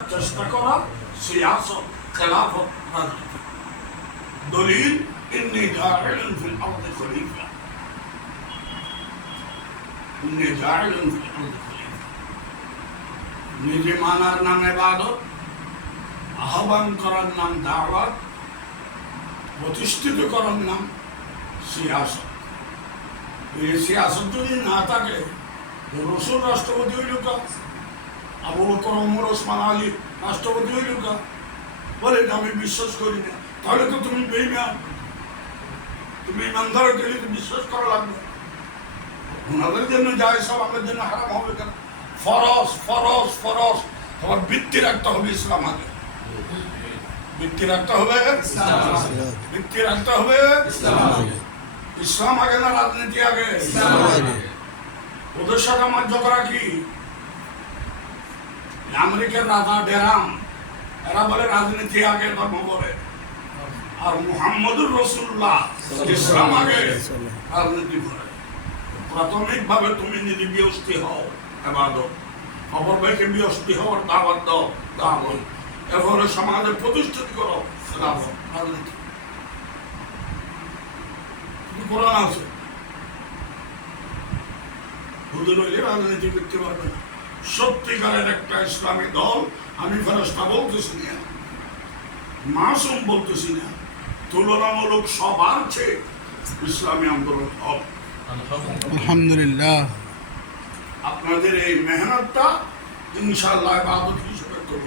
চেষ্টা করা সিয়াসত খেলাফত দলিল ইন্নি জাহিলুন ফিল আরদি খলিফা ইন্নি জাহিলুন ফিল আরদি খলিফা নিজে মানার নাম ইবাদত আহ্বান করার নাম দাওয়াত প্রতিষ্ঠিত করার নাম সিয়াসত এই সিয়াসত যদি না থাকে রসুল রাষ্ট্রপতি হইল কা আবু বকর ওমর ওসমান আলী রাষ্ট্রপতি হইল কা বলে আমি বিশ্বাস করি না। তাহলে তো তুমি বেইমান তুমি ইমানদার গেলে তো বিশ্বাস করা লাগবে। ওনাদের জন্য যায় সব আমাদের জন্য হারাম হবে কেন? ফরস ফরস ফরস তোমার বৃত্তি রাখতে হবে ইসলাম আগে। বৃত্তি রাখতে হবে? বৃত্তি রাখতে হবে? ইসলাম আগে। না রাজনীতি আগে। ওদের সাথে আমার ঝগড়া কি? আমেরিকার রাজা ডেরাম এরা বলে রাজনীতি আগে ধর্ম বলে আর মুহাম্মদুর রসুল্লাহ ইসলাম আগে রাজনীতি করে। প্রাথমিক ভাবে তুমি নিজে বিয়স্তি হও এবাদত। অপর ভাইকে বিয়স্তি হওয়ার দাও এরপরে সমাজে প্রতিষ্ঠিত করো রাজনীতি। কোরআন আছে? হুজুর হইলে রাজনীতি করতে পারবে না। সত্যিকারের একটা ইসলামী দল আমি ফেরস্তা বলতেছি না। মাসুম বলতেছি না। তুলনামূলক সবার চেয়ে ইসলামী আন্দোলন হবে আলহামদুলিল্লাহ। আপনাদের এই মেহনতটা ইনশাআল্লাহ বাদত হিসেবে করব